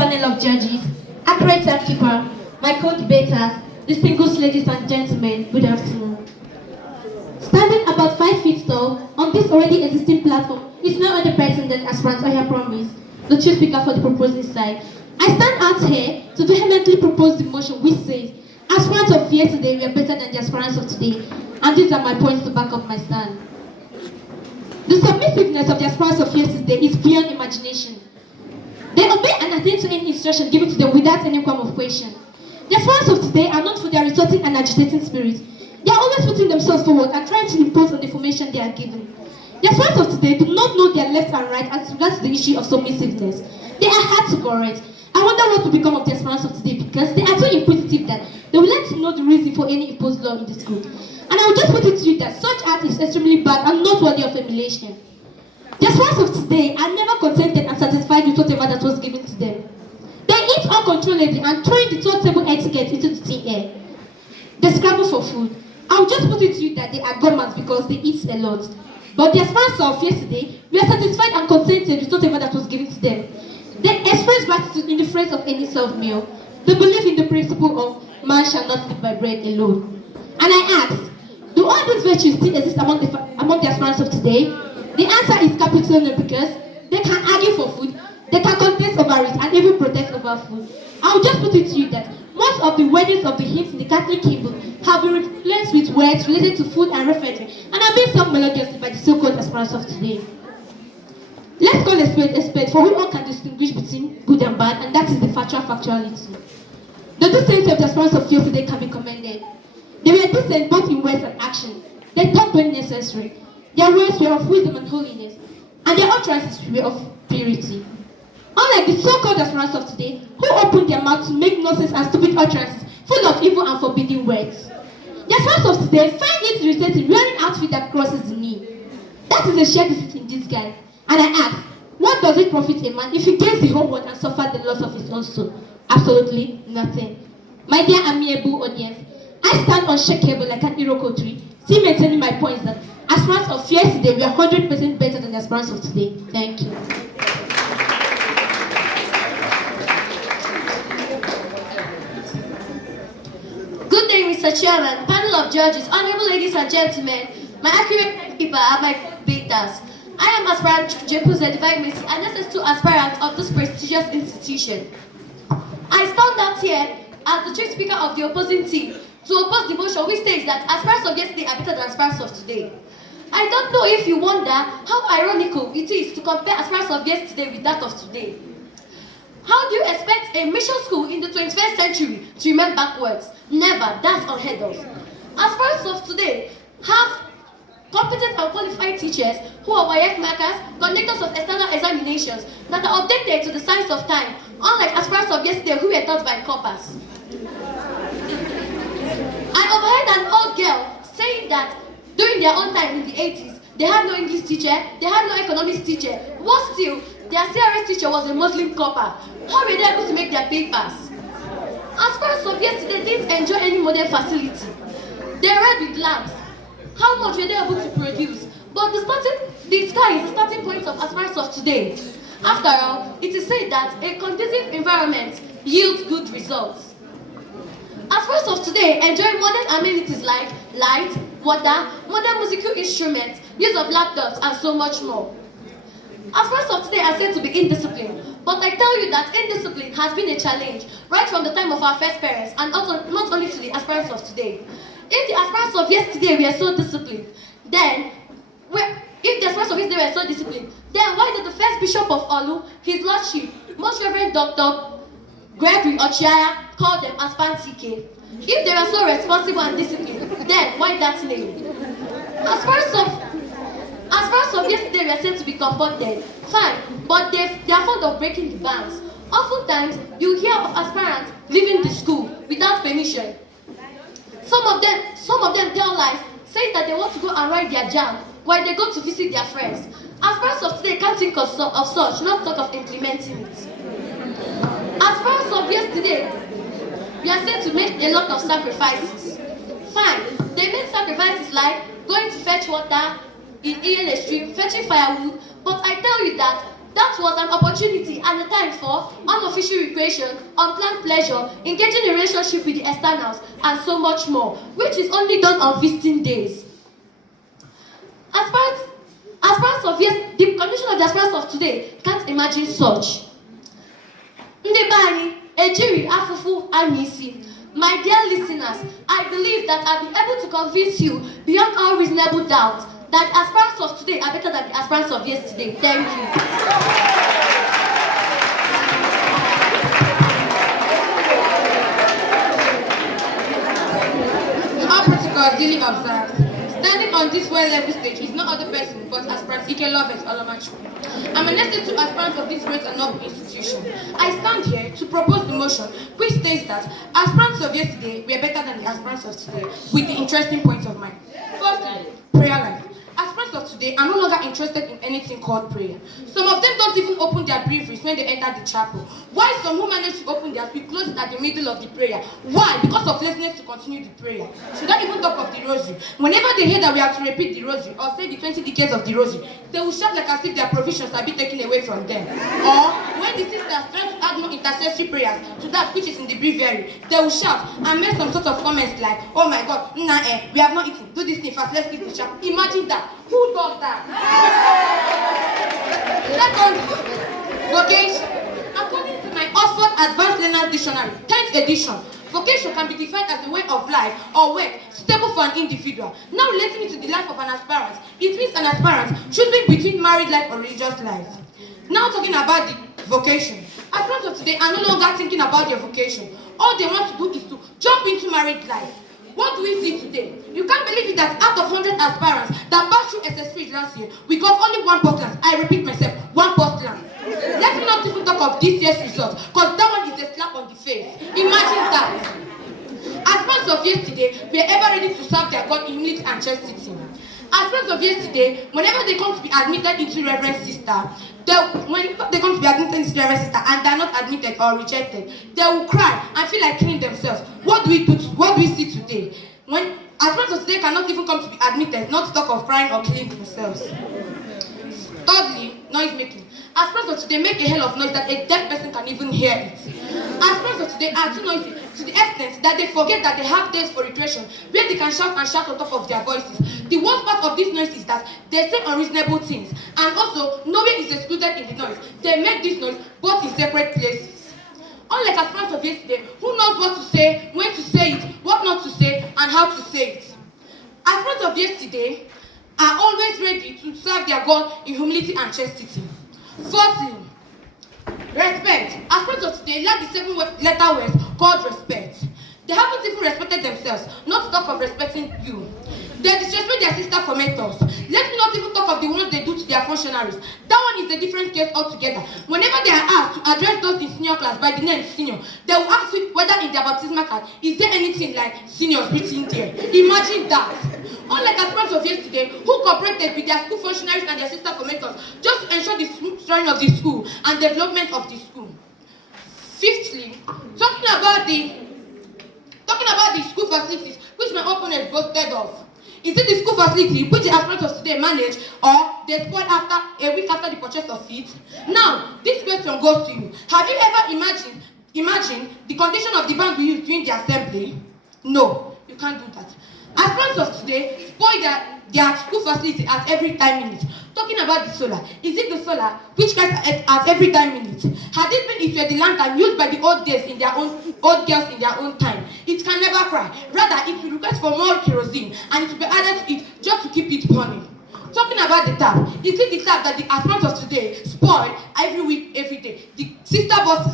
panel of judges, accurate timekeeper, my co-debaters, distinguished ladies and gentlemen, good afternoon. Standing about 5 feet tall on this already existing platform is no other person than Aspirants I have promised, the chief speaker for the proposing side. I stand out here to vehemently propose the motion which says, Aspirants of yesterday were better than the aspirants of today, and these are my points to back up my stand. The submissiveness of the aspirants of yesterday is beyond imagination. They obey and adhere to any instruction given to them without any form of question. The aspirants of today are known for their resorting and agitating spirit. They are always putting themselves forward and trying to impose on the information they are given. The aspirants of today do not know their left and right as regards to the issue of submissiveness. They are hard to correct. I wonder what will become of the aspirants of today because they are so inquisitive that they would like to know the reason for any imposed law in the school. And I will just put it to you that such act is extremely bad and not worthy of emulation. The aspirants of today are never contented and satisfied with whatever that was given to them. They eat uncontrollably and throwing the third table etiquette into the thin air. They scramble for food. I will just put it to you that they are gourmands because they eat a lot. But the aspirants of yesterday were satisfied and contented with whatever that was given to them. They express gratitude in the phrase of any served meal. They believe in the principle of man shall not live by bread alone. And I ask, do all these virtues still exist among the aspirants of today? The answer is capital no, because they can argue for food, they can contest over it, and even protest over food. I will just put it to you that most of the weddings of the hymns in the Catholic hymn have been replaced with words related to food and refreshment, and are being sung melodiously by the so-called aspirants of today. Let's call a spade, for we all can distinguish between good and bad, and that is the factuality. The decency of the aspirants of yesterday can be commended. They were decent both in words and action. They thought when necessary. Their words were of wisdom and holiness, and their utterances were of purity. Unlike the so-called aspirants of today, who open their mouth to make nonsense and stupid utterances full of evil and forbidding words. The aspirants of today find it irritating wearing outfit that crosses the knee. That is a shared deceit in disguise. And I ask, what does it profit a man if he gains the whole world and suffers the loss of his own soul? Absolutely nothing. My dear amiable audience, I stand unshakable like an Iroko tree, still maintaining my points that aspirants of yesterday were 100% better than the aspirants of today. Thank you. Good day, Mr. Chairman, panel of judges, honorable ladies and gentlemen, my accurate timekeeper and my debaters. I am aspirant Jekuze Divine Mercy, and SS2 aspirant of this prestigious institution. I stand out here as the chief speaker of the opposing team to oppose the motion which states that aspirants of yesterday are better than aspirants of today. I don't know if you wonder how ironical it is to compare aspirants of yesterday with that of today. How do you expect a mission school in the 21st century to remain backwards? Never, that's unheard of. Aspirants of today have competent and qualified teachers who are WAEC markers, conductors of external examinations that are updated to the science of time, unlike aspirants of yesterday who were taught by coppers. I overheard an old girl saying that during their own time in the 80s, they had no English teacher, they had no economics teacher. Worse still, their CRS teacher was a Muslim copper. How were they able to make their papers? Aspirants of yesterday didn't enjoy any modern facility. They read with lamps. How much were they able to produce? But the sky is the starting point of aspirants of today. After all, it is said that a conducive environment yields good results. Aspirants of today enjoy modern amenities like light, water, modern musical instruments, use of laptops, and so much more. Aspirants of today are said to be indisciplined, but I tell you that indiscipline has been a challenge right from the time of our first parents, and also not only to the aspirants of today. If the aspirants of yesterday were so disciplined, then why did the first bishop of Olu, his lordship, most reverend Dr. Gregory Ochiaya, call them aspirants? If they were so responsible and disciplined, then why that name? Aspirants of yesterday were said to be comported, fine, but they are fond of breaking the banks. Oftentimes, you hear of aspirants leaving the school without permission. Some of them tell lies, saying that they want to go and write their jam while they go to visit their friends. Aspirants of today can't think of such, not talk of implementing it. Aspirants of yesterday, we are said to make a lot of sacrifices. Fine, they made sacrifices like going to fetch water in a stream, fetching firewood, but I tell you that That was an opportunity and a time for unofficial recreation, unplanned pleasure, engaging in relationship with the externals, and so much more, which is only done on visiting days. Aspirants of yes, the condition of the aspirants of today can't imagine such. Ndị be anyị ejiri afụfụ anyị isi. My dear listeners, I believe that I'll be able to convince you beyond all reasonable doubt that the aspirants of today are better than the aspirants of yesterday. Thank you. All protocols duly observed. Standing on this well-level stage is no other person but Aspirant Ike Lovett Olomachu. I'm an SS2 aspirant of this great and noble institution. I stand here to propose the motion which states that aspirants of yesterday were better than the aspirants of today with the interesting points of mine. Firstly, prayer life. Aspirants of today are no longer interested in anything called prayer. Some of them don't even open their breviaries when they enter the chapel. While some who manage to open theirs will close it at the middle of the prayer. Why? Because of laziness to continue the prayer. Should I even talk of the rosary? Whenever they hear that we have to repeat the rosary or say the 20 decades of the rosary, they will shout like as if their provisions are being taken away from them. Or when the sisters try to add more intercessory prayers to that which is in the breviary, they will shout and make some sort of comments like, oh my God, we have not eaten. Do this thing fast, let's eat the chapel. Imagine that. Who does that? Second, vocation. According to my Oxford Advanced Learners Dictionary, 10th edition, vocation can be defined as a way of life or work suitable for an individual. Now relating it to the life of an aspirant, it means an aspirant choosing between married life or religious life. Now talking about the vocation. Aspirants of today are no longer thinking about their vocation. All they want to do is to jump into married life. What do we see today? You can't believe it that out of 100 aspirants that passed through SS3 last year, we got only one postulate. I repeat myself, one postulate. Let me not even talk of this year's results, because that one is a slap on the face. Imagine that. Aspirants of yesterday were ever ready to serve their God in humility and chastity. Aspirants of yesterday, whenever they come to be admitted into Reverend Sister, and they're not admitted or rejected, they will cry and feel like killing themselves. What do we do? What do we see today? When aspirants of today cannot even come to be admitted, not to talk of crying or killing themselves. Thirdly, noise making. Aspirants of today make a hell of noise that a deaf person can even hear it. Aspirants of today are too noisy to the extent that they forget that they have days for recreation where they can shout and shout on top of their voices. The worst part of this noise is that they say unreasonable things, and also nowhere is excluded in the noise. They make this noise both in separate places. Unlike aspirants of yesterday, who knows what to say, when to say it, what not to say, and how to say it. Aspirants of yesterday are always ready to serve their God in humility and chastity. Fourthly, respect. Aspirants of today lack the 7-letter words called respect. They haven't even respected themselves, not to talk of respecting you. They disrespect their sister formators. Let me not even talk of the ones they do to their functionaries. That one is a different case altogether. Whenever they are asked to address those in senior class by the name senior, they will ask whether in their baptismal card is there anything like seniors written there. Imagine that. Unlike aspirants of yesterday, who cooperated with their school functionaries and their sister formators just to ensure the smooth running of the school and development of the school. Fifthly, talking about the school facilities which my opponents boasted of. Is it the school facility which the aspirants of today manage, or they spoil after a week after the purchase of it? Now, this question goes to you. Have you ever imagined the condition of the bank we use during the assembly? No, you can't do that. Aspirants of today spoil their school facility at every 10 minutes. Talking about the solar, is it the solar which guys at every 10 minutes? Had it been it were the lantern used by the old girls in their own time, it can never cry. Rather, it will request for more kerosene and it will be added to it just to keep it burning. Talking about the tap, is it the tap that the aspirants of today spoil every week, every day? The sister boss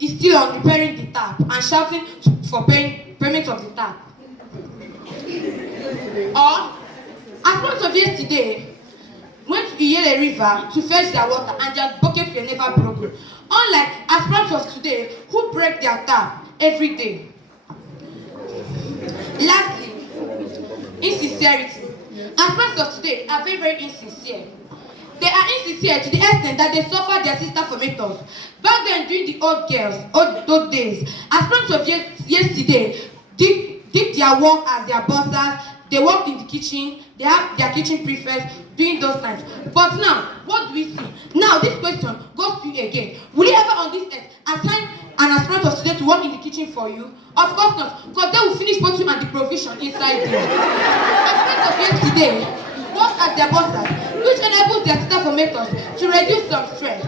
is still on repairing the tap and shouting for payment of the tap. Or aspirants of yesterday went to Heerey river to fetch their water and their buckets were never broken. Unlike aspirants of today who break their tap every day. Lastly, insincerity. Aspirants of today are very, very insincere. They are insincere to the extent that they suffer their sister formators. Back then, during the old days, aspirants of yesterday did their work as their bosses. they work in the kitchen, they have their kitchen prefects doing those things. But now, what do we see? Now this question goes to you again. Will you ever on this earth assign an aspirant of today to work in the kitchen for you? Of course not, because they will finish both you and the provision inside there. Aspirants of yesterday work as their bosses, which enables their sister formators to reduce some stress.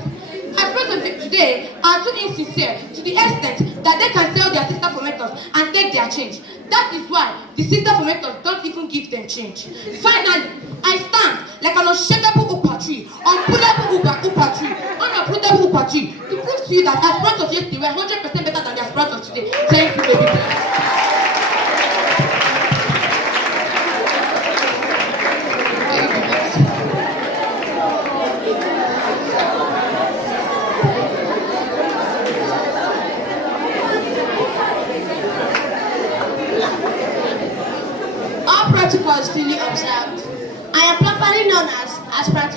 Aspirants of today are too insincere to the extent that they can sell their sister formators and take their change. That is why the sister formators don't even give them change. Finally, I stand like an unshakable upa tree, unpullable upa tree, unuprootable upa tree to prove to you that aspirants of yesterday were 100% better than the aspirants of today. Thank you, baby. Protocols duly observed. I am properly known as Aspirant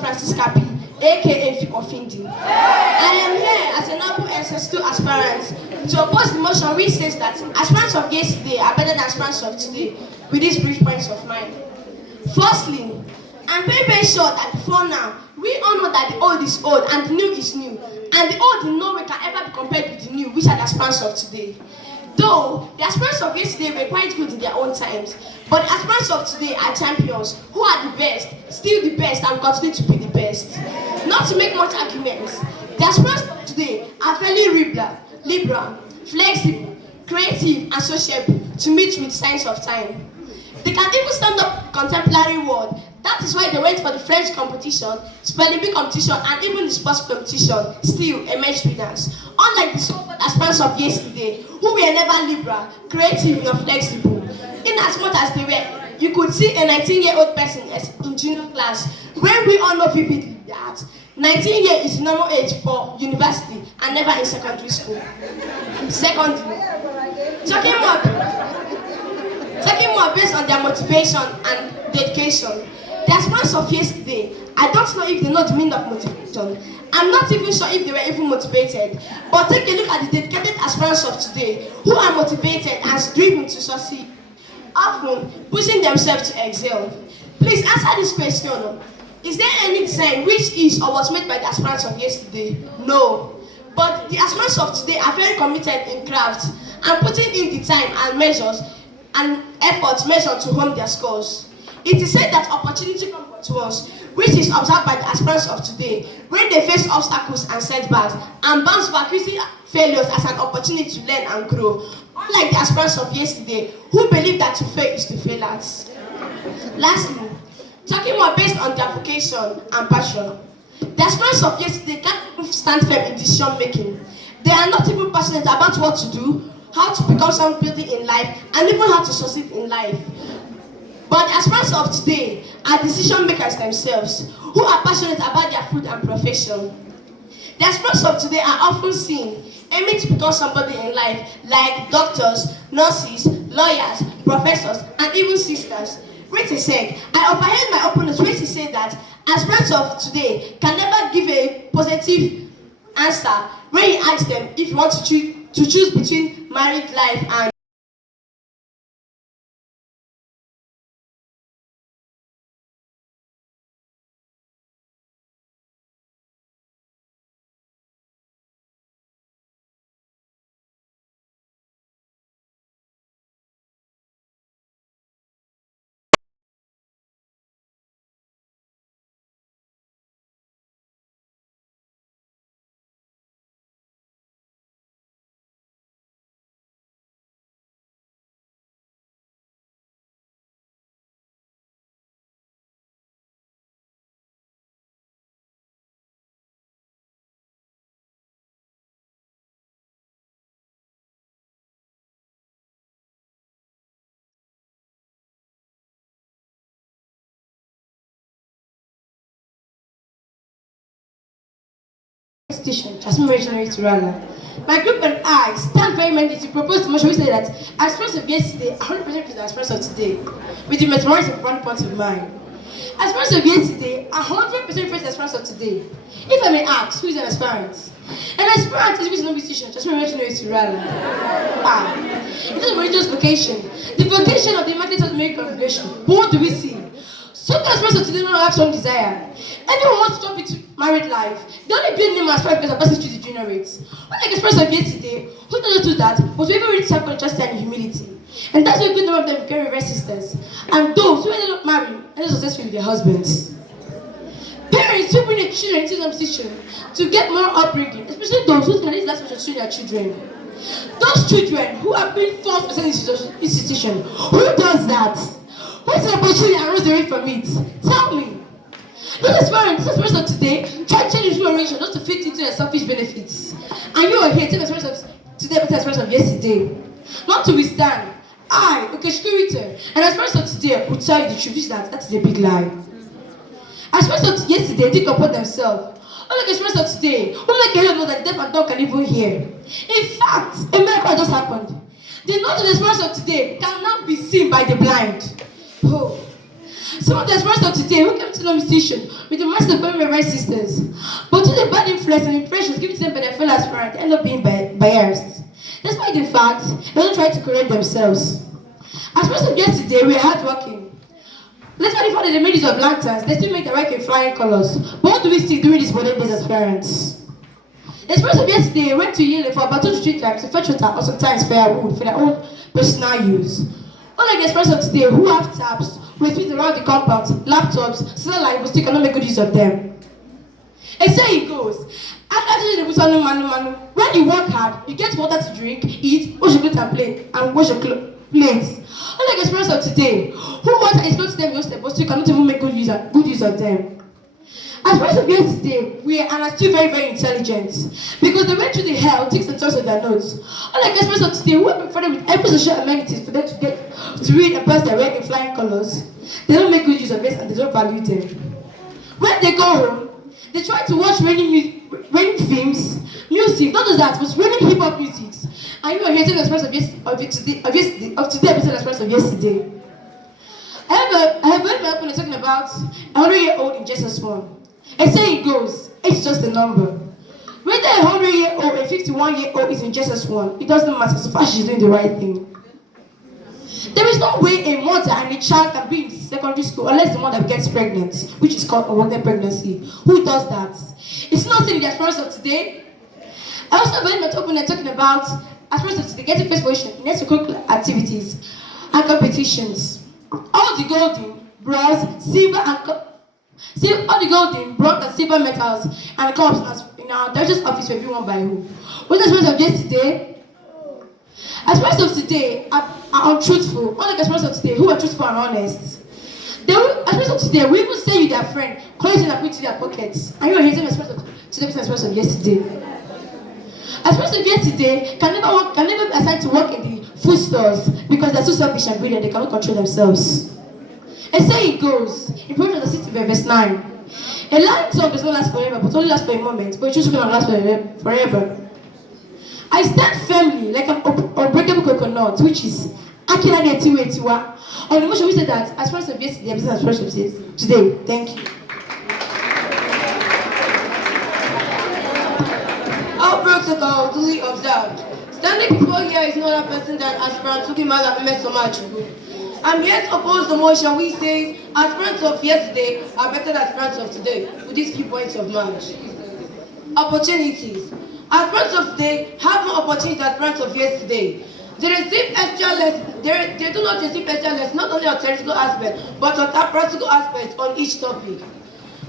Francis Kapi, aka Fikofindi. I am here as a noble SS2 aspirant to oppose the motion which says that aspirants of yesterday are better than aspirants of today, with these brief points of mine. Firstly, I'm very sure that before now, we all know that the old is old and the new is new, and the old in no way can ever be compared with the new, which are the aspirants of today. Though the aspirants of yesterday were quite good in their own times, but the aspirants of today are champions who are the best, still the best, and continue to be the best. Not to make much arguments, the aspirants of today are fairly liberal, flexible, creative, and sociable to meet with signs of time. They can even stand up contemporary world. That is why they went for the French competition, spelling bee competition, and even the sports competition, still emerged winners. Unlike the so-called aspirants of yesterday, who were never liberal, creative, nor flexible. In as much as they were, you could see a 19-year-old person in junior class, when we all know vividly that 19 years is the normal age for university and never in secondary school. Secondly, talking more based on their motivation and dedication. The aspirants of yesterday, I don't know if they know the meaning of motivation. I'm not even sure if they were even motivated. But take a look at the dedicated aspirants of today, who are motivated and driven to succeed, often pushing themselves to excel. Please answer this question. Is there any design which is or was made by the aspirants of yesterday? No. But the aspirants of today are very committed in craft and putting in the time and measures and efforts measured to hone their scores. It is said that opportunity comes to us, which is observed by the aspirants of today when they face obstacles and setbacks and bounce back using failures as an opportunity to learn and grow. Unlike the aspirants of yesterday who believe that to fail is to fail at. Lastly, talking more based on their vocation and passion. The aspirants of yesterday can't even stand firm in decision making. They are not even passionate about what to do, how to become something in life, and even how to succeed in life. But the aspirants of today are decision makers themselves, who are passionate about their field and profession. The aspirants of today are often seen aiming to become somebody in life, like doctors, nurses, lawyers, professors, and even sisters. Which is said, I overheard my opponents which is said that aspirants of today can never give a positive answer when you ask them if you want to choose between married life and station, Jasmine Juniorate to Rala. My group and I stand very mandate to propose the motion which say that aspirants of yesterday are 100% for the aspirants of today, with the majority of 1 point of mine. Aspirants of yesterday are 100% for the aspirants of today. If I may ask, who is an aspirant? An aspirant is with no decision, Jasmine Juniorate to Rala. It is a religious vocation. The vocation of the Immaculate Heart of Mary congregation. But what do we see? Some aspirants of today don't have some desire. Everyone wants to jump into married life. The only build name aspirant because the person chooses the Juniorate. Unlike express of yesterday, who doesn't do that, but we even ready to have conscience and humility. And that's why a good number of them became reverse sisters. And those who ended up marrying ended successful with their husbands. Parents who bring their children into some position to get more upbringing, especially those who can last much to their children. Those children who have been forced to an institution, who does that? What's the opportunity and runs away from it? Tell me. This is of today, try to change the arrangement just to fit into their selfish benefits. And you are here to the of today, but the expression of yesterday. Not to withstand. I, okay, Security, and as of today will tell you the truth, which is that is a big lie. As of yesterday, they comport themselves. Unlike express of today, who make a know that deaf and dumb can even hear. In fact, a miracle just happened. The knowledge of the express of today can now be seen by the blind. Oh. Some of the express of today who came to the station with the master of my sisters, but to the bad influence and impressions given to them by their fellow aspirants, end up being biased. Despite the fact, they don't try to correct themselves. As first of yesterday, we are hardworking. Let's find the fact that they made use of lanterns, they still make the right in flying colors. But what do we see during these modern days as parents? The express of yesterday went to Heerey for about 2 street lights to fetch water or sometimes firewood for their own personal use. Unlike the express of today, who have taps, with feet around the compound, laptops, satellite, but still cannot make good use of them. And so it goes. When you work hard, you get water to drink, eat, wash your clothes and play, and wash your plates. Unlike the experience of today, who water is close to them step, but still cannot even make good use of them. As far as of yesterday, we are still very, very intelligent because they went through the hell, takes the toss of their notes. Unlike the experience of today, who have been provided with every social amenities for them to read and pass their work in flying colors, they don't make good use of it and they don't value them. When they go home, they try to watch raining films, music, not just that, but raining hip hop music. And you are hearing the experience of today episode experience of yesterday. I have heard my opponent talking about a 100-year-old in SS1. And saying it goes, it's just a number. Whether a 100-year-old or a 51-year-old is in SS1, it doesn't matter so far as she's doing the right thing. There is no way a mother and a child can be in secondary school unless the mother gets pregnant, which is called unwanted pregnancy. Who does that? It's not in the experience of today. I also heard my opponent talking about experience of today getting first position in extracurricular activities and competitions. All the golden, bronze, silver, all the golden, bronze, and silver medals and cups in our director's office were given one by who? What's the experience of yesterday? Experience of today are untruthful. Unlike experience of today, who are truthful and honest. Experience of today, we even say you their friend, close and put to their pockets. And you are hating experience of today, experience of yesterday. Experience of yesterday can never be assigned to work in the food stores because they're so selfish and greedy and they cannot control themselves. And so it goes. In Proverbs 60 verse 9. A lying tongue does not last forever, but only lasts for a moment, but a truthful tongue lasts forever. I stand firmly like an unbreakable coconut, which is Akira Tiwa. On the motion, we said that as far as of yesterday, as far as of today. Thank you. Our protocol duly observed. Standing before here is no other person than Aspirants who came out and met so much. I'm here to oppose the motion which says aspirants of yesterday are better than aspirants of today with these few points of march. Opportunities. Aspirants of today have more opportunities than aspirants of yesterday. They receive extra lessons. They do not receive extra lessons, not only on theoretical aspects, but on practical aspects on each topic.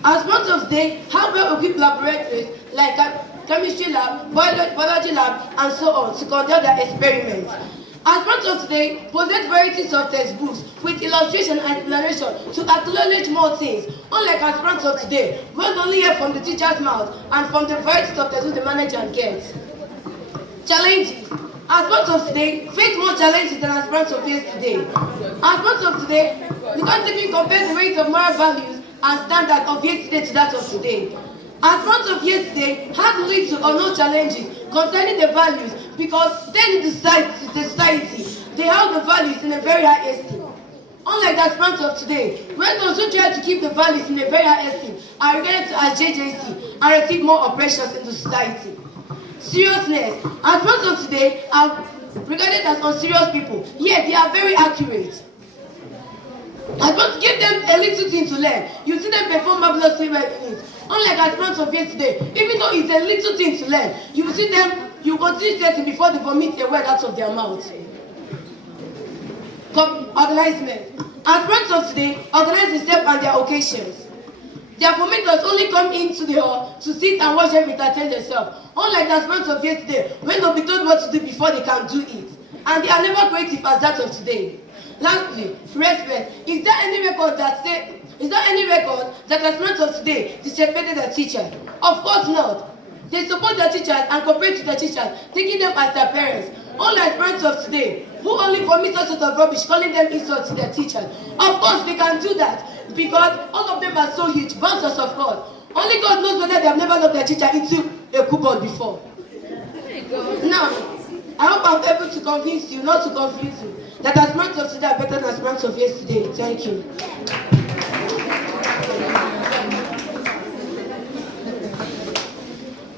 Aspirants of today have well-equipped laboratories like a chemistry lab, biology lab, and so on to conduct their experiments. Aspirants of today possess varieties of textbooks with illustration and explanation to acknowledge more things, unlike aspirants of today, who only hear from the teacher's mouth and from the varieties of textbooks the manager gets. Challenges. Aspirants of today face more challenges than aspirants of yesterday. Aspirants of today, we can't even compare the rates of moral values and standards of yesterday to that of today. Aspirants of yesterday had little or no challenges concerning the values because then in the society, they held the values in a very high esteem. Unlike the aspirants of today, when those who try to keep the values in a very high esteem are regarded as JJC and receive more oppressions in the society. Seriousness. Aspirants of today are regarded as unserious people, yet they are very accurate. I want to give them a little thing to learn. You see them perform marvelously well in it. Unlike aspirants of yesterday, even though it's a little thing to learn, you will see them, you continue setting before they vomit a word out of their mouth. Organizement. Aspirants of today organize themselves and their occasions. Their formators only come into the hall to sit and watch them entertain themselves. Unlike the aspirants of yesterday, when they'll be told what to do before they can do it. And they are never creative as that of today. Lastly, respect. Is there any record that aspirants of today disrespected their teacher? Of course not. They support their teachers and cooperate with their teachers, taking them as their parents. Unlike aspirants of today, who only vomit all sorts of rubbish, calling them insults to their teachers. Of course, they can do that because all of them are so huge, bouncers of God. Only God knows whether they have never locked their teacher into a coupon before. Now, I hope I'm able to convince you, not to confuse you, that aspirants of today are better than aspirants of yesterday. Thank you.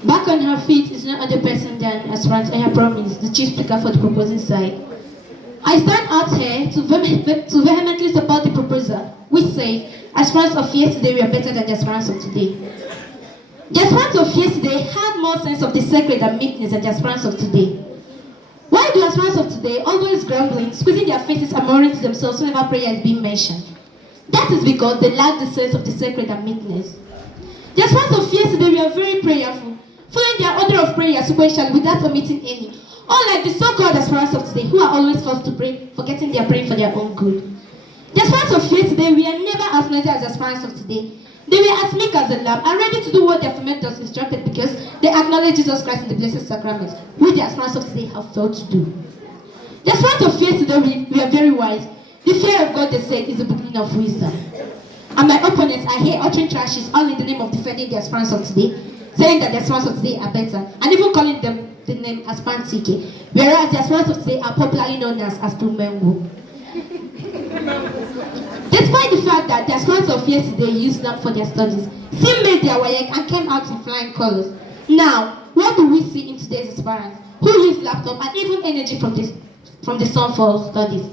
Back on her feet is no other person than aspirant I have promised, the chief speaker for the proposing side. I stand out here to vehemently support the proposal, which says aspirants of yesterday were better than the aspirants of today. The aspirants of yesterday had more sense of the sacred and meekness than the aspirants of today. Why do aspirants of today always grumbling, squeezing their faces and murmuring to themselves whenever prayer is being mentioned? That is because they lack the sense of the sacred and meekness. The aspirants of yesterday were very prayerful, following their order of prayer sequentially without omitting any. Unlike the so-called aspirants of today, who are always forced to pray, forgetting they are praying for their own good. The aspirants of yesterday were never as noisy as the aspirants of today. They were as meek as a lamb and ready to do what their fermenters instructed because they acknowledge Jesus Christ in the Blessed Sacrament, which the aspirants of today have failed to do. The aspirants of yesterday were very wise. The fear of God, they said, is the beginning of wisdom. And my opponents are here uttering trashes all in the name of defending the aspirants of today, saying that the aspirants of today are better, and even calling them the name aspirant TK, whereas the aspirants of today are popularly known as Aspirants. Despite the fact that the aspirants of yesterday used them for their studies, still made their WAEC and came out in flying colors. Now, what do we see in today's aspirants who use laptop and even energy from the sun for studies?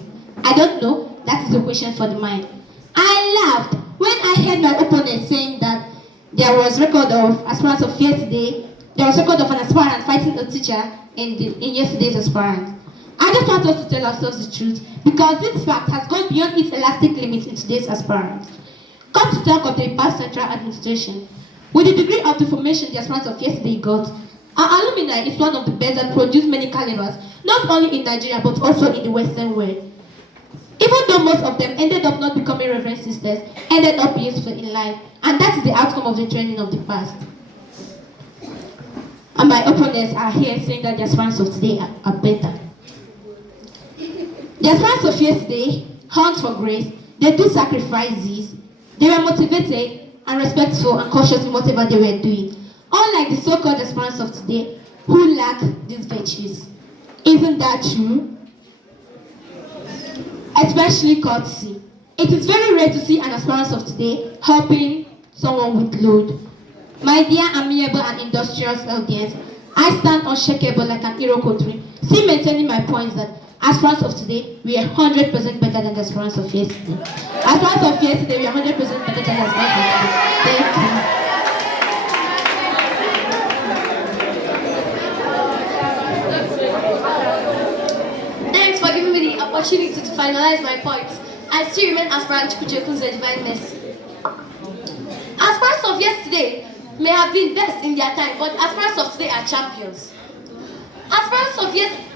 I don't know. That is a question for the mind. I laughed when I heard my opponent saying that there was record of aspirants of yesterday. There was record of an aspirant fighting a teacher in yesterday's aspirant. I just want us to tell ourselves the truth because this fact has gone beyond its elastic limits in today's aspirant. Come to talk of the past central administration. With the degree of deformation the aspirants of yesterday got, our alumni is one of the best that produce many calibers, not only in Nigeria but also in the Western world. Even though most of them ended up not becoming reverend sisters, ended up useful in life, and that is the outcome of the training of the past. And my opponents are here saying that the aspirants of today are better. The aspirants of yesterday hunt for grace, they do sacrifices, they were motivated and respectful and cautious in whatever they were doing. Unlike the so-called aspirants of today who lack these virtues. Isn't that true? Especially courtesy. It is very rare to see an aspirant of today helping someone with load. My dear amiable and industrious audience, I stand unshakable like an Iroko tree, still maintaining my points that aspirants of today, we are 100% better than the aspirants of yesterday. Aspirants of yesterday, we are 100% better than the aspirants of yesterday. Thank you. Thanks for giving me the opportunity to finalize my points. I still remain aspirant Chukwujekun's divine mercy. Aspirants of yesterday may have been best in their time, but aspirants of today are champions. Aspirants of yesterday,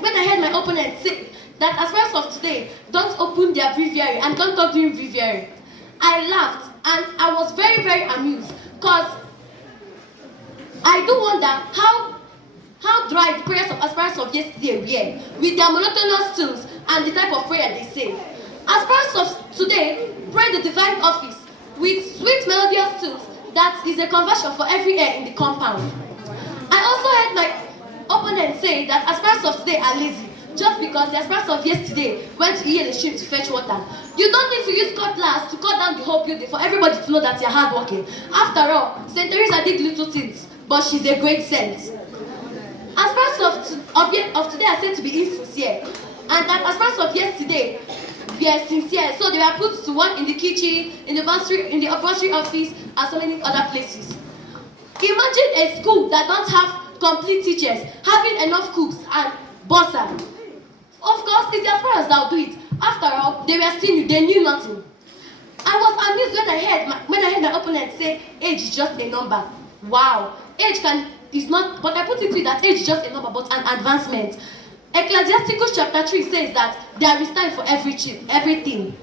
when I heard my opponent say that aspirants of today don't open their breviary and don't talk during breviary, I laughed and I was very, very amused because I do wonder how dry the prayers of aspirants of yesterday were with their monotonous tunes and the type of prayer they say. Aspirants of today pray the divine office with sweet melodious tunes that is a conversion for every ear in the compound. I also heard my opponent say that aspirants of today are lazy just because the aspirants of yesterday went to the stream to fetch water. You don't need to use cutlass to cut down the whole building for everybody to know that you're hardworking. After all, St. Teresa did little things, but she's a great saint. Aspirants of of today are said to be insincere, and that aspirants of yesterday were sincere. So they were put to work in the kitchen, in the grocery office, and so many other places. Imagine a school that don't have complete teachers, having enough cooks and bursar. Of course, it's the aspirants that will do it. After all, they were still new, they knew nothing. I was amused when I heard my opponent say age is just a number. Wow, is not, but I put it to you that age is just a number, but an advancement. Ecclesiasticus chapter 3 says that there is time for everything.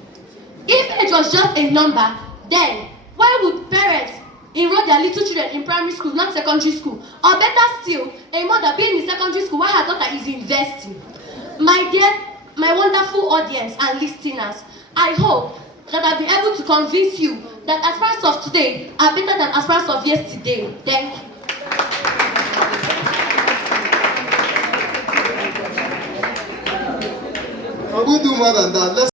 If age was just a number, then why would parents enroll their little children in primary school, not secondary school? Or better still, a mother being in secondary school while her daughter is investing. My wonderful audience and listeners, I hope that I'll be able to convince you that aspirants of today are better than aspirants of yesterday. Thank you. I will do more than that. Let's